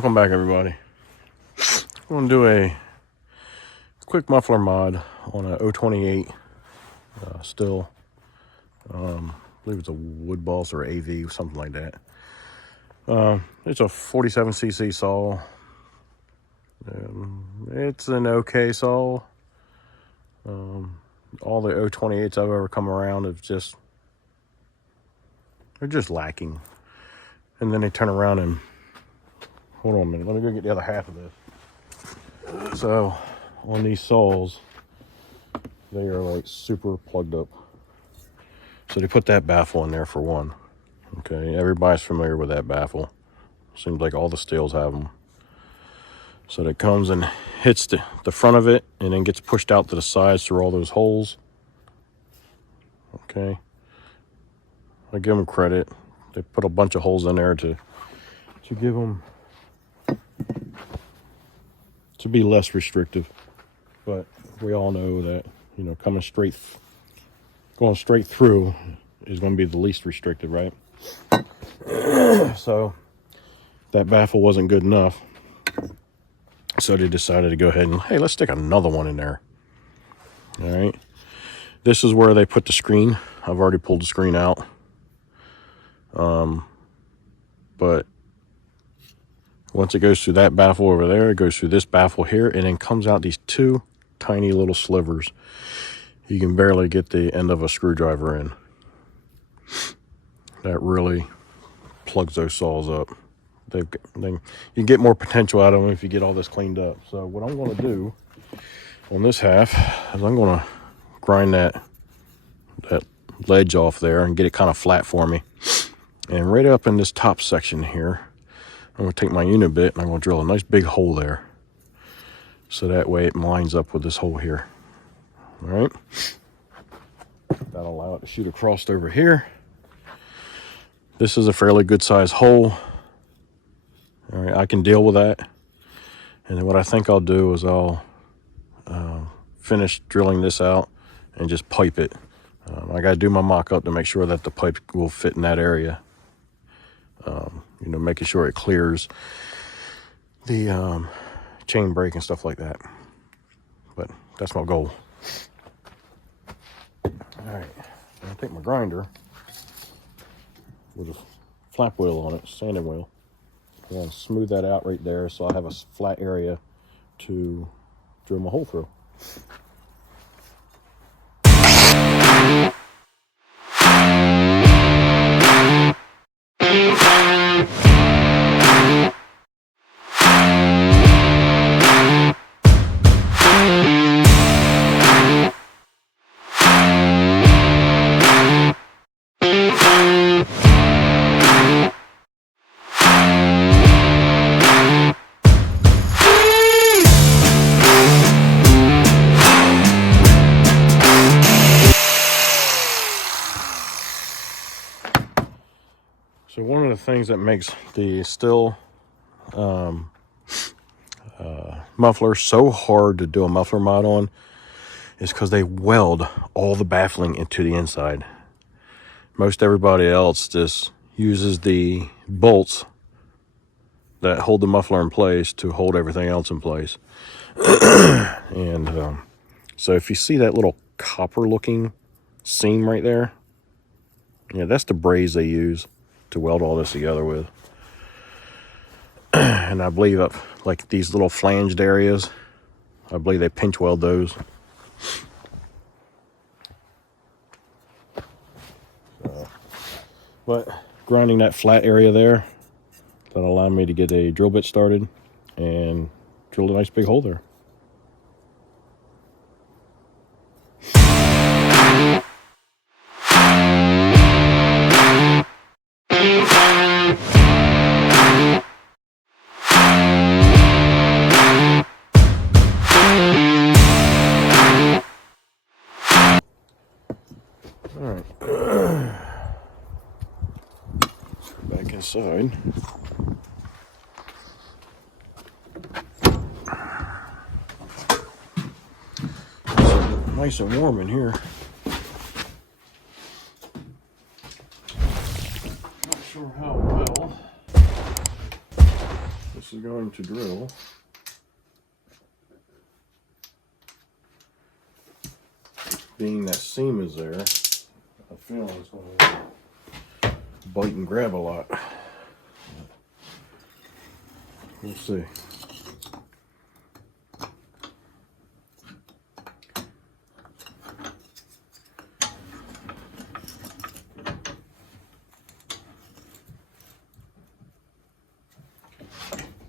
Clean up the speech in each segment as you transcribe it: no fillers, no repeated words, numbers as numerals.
Welcome back, everybody. I'm going to do a quick muffler mod on a 028 still. I believe it's a wood boss or AV, something like that. It's a 47cc saw. It's an okay saw. All the 028s I've ever come around they're just lacking. And then they turn around and, hold on a minute, let me go get the other half of this. So, on these saws, they are like super plugged up. So they put that baffle in there for one. Okay, everybody's familiar with that baffle. Seems like all the steels have them. So that comes and hits the front of it and then gets pushed out to the sides through all those holes. Okay, I give them credit. They put a bunch of holes in there to give them, to be less restrictive. But we all know that, you know, going straight through is going to be the least restricted, right? So that baffle wasn't good enough. So they decided to go ahead and, hey, let's stick another one in there. All right. This is where they put the screen. I've already pulled the screen out. But once it goes through that baffle over there, it goes through this baffle here, and then comes out these two tiny little slivers. You can barely get the end of a screwdriver in. That really plugs those saws up. You can get more potential out of them if you get all this cleaned up. So what I'm going to do on this half is I'm going to grind that ledge off there and get it kind of flat for me. And right up in this top section here, I'm going to take my unit bit and I'm going to drill a nice big hole there. So that way it lines up with this hole here. All right. That'll allow it to shoot across over here. This is a fairly good sized hole. All right, I can deal with that. And then what I think I'll do is I'll finish drilling this out and just pipe it. I got to do my mock-up to make sure that the pipe will fit in that area. You know, making sure it clears the chain brake and stuff like that. But that's my goal. All right, I'll take my grinder with a flap wheel on it, sanding wheel. I'm going to smooth that out right there so I have a flat area to drill my hole through. So one of the things that makes the still muffler so hard to do a muffler mod on is because they weld all the baffling into the inside. Most everybody else just uses the bolts that hold the muffler in place to hold everything else in place. And so if you see that little copper looking seam right there, yeah, that's the braze they use to weld all this together with. And I believe up like these little flanged areas, I believe they pinch weld those. But grinding that flat area there, that'll allow me to get a drill bit started and drill a nice big hole there. All right, back inside. It's nice and warm in here. Not sure how well this is is going to drill being that seam is there. I feel it's going to bite and grab a lot. We'll see.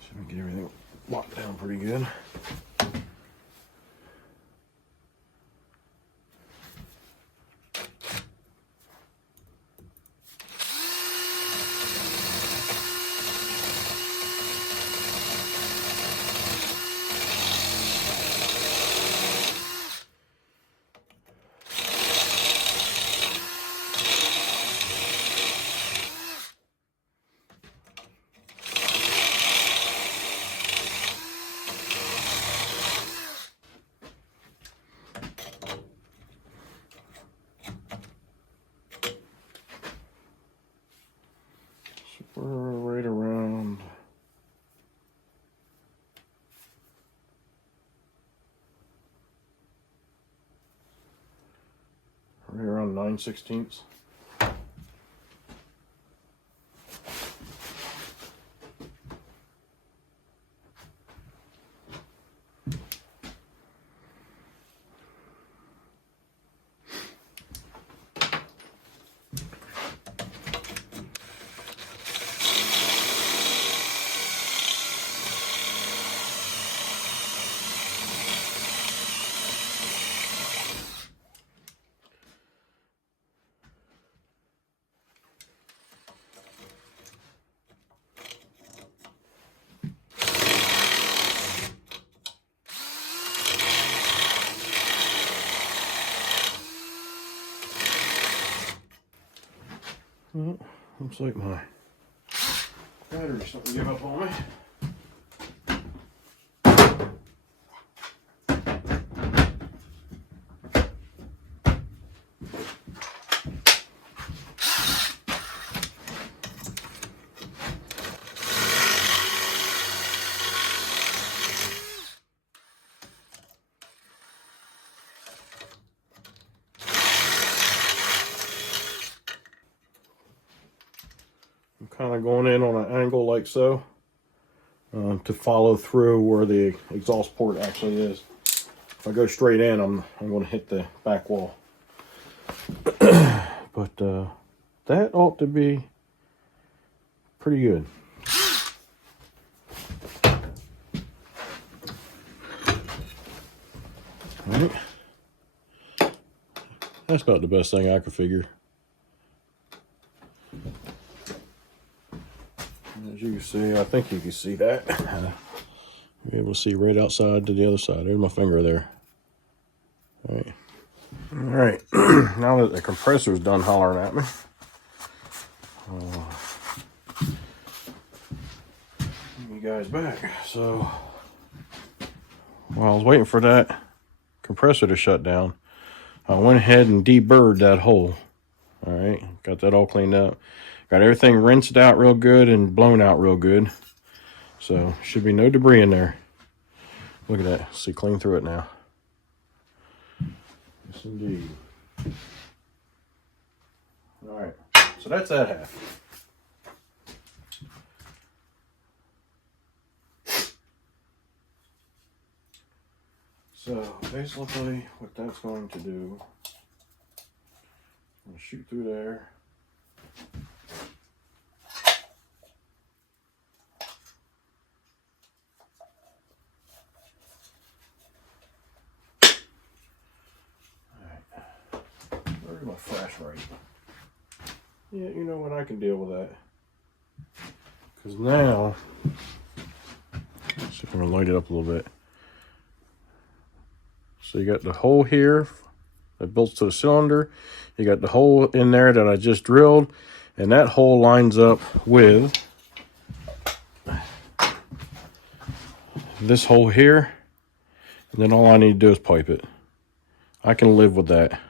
Should get everything locked down pretty good. We're right around right around 9/16. Well, looks like my battery's starting to give up on me. I'm kind of going in on an angle like so to follow through where the exhaust port actually is. If I go straight in, I'm going to hit the back wall. But that ought to be pretty good. All right. That's about the best thing I could figure. As you can see, I think you can see that. You'll be able to see right outside to the other side. There's my finger there. All right. All right. Now that the compressor's done hollering at me, you guys back. So while I was waiting for that compressor to shut down, I went ahead and deburred that hole. All right, got that all cleaned up. Got everything rinsed out real good and blown out real good. So should be no debris in there. Look at that. See clean through it now. Yes, indeed. All right, so that's that half. So basically what that's going to do, I'm going to shoot through there. Where's my flashlight? Yeah, you know what, I can deal with that. Because now, let's see if I'm going to light it up a little bit. So you got the hole here that bolts to the cylinder. You got the hole in there that I just drilled. And that hole lines up with this hole here. And then all I need to do is pipe it. I can live with that.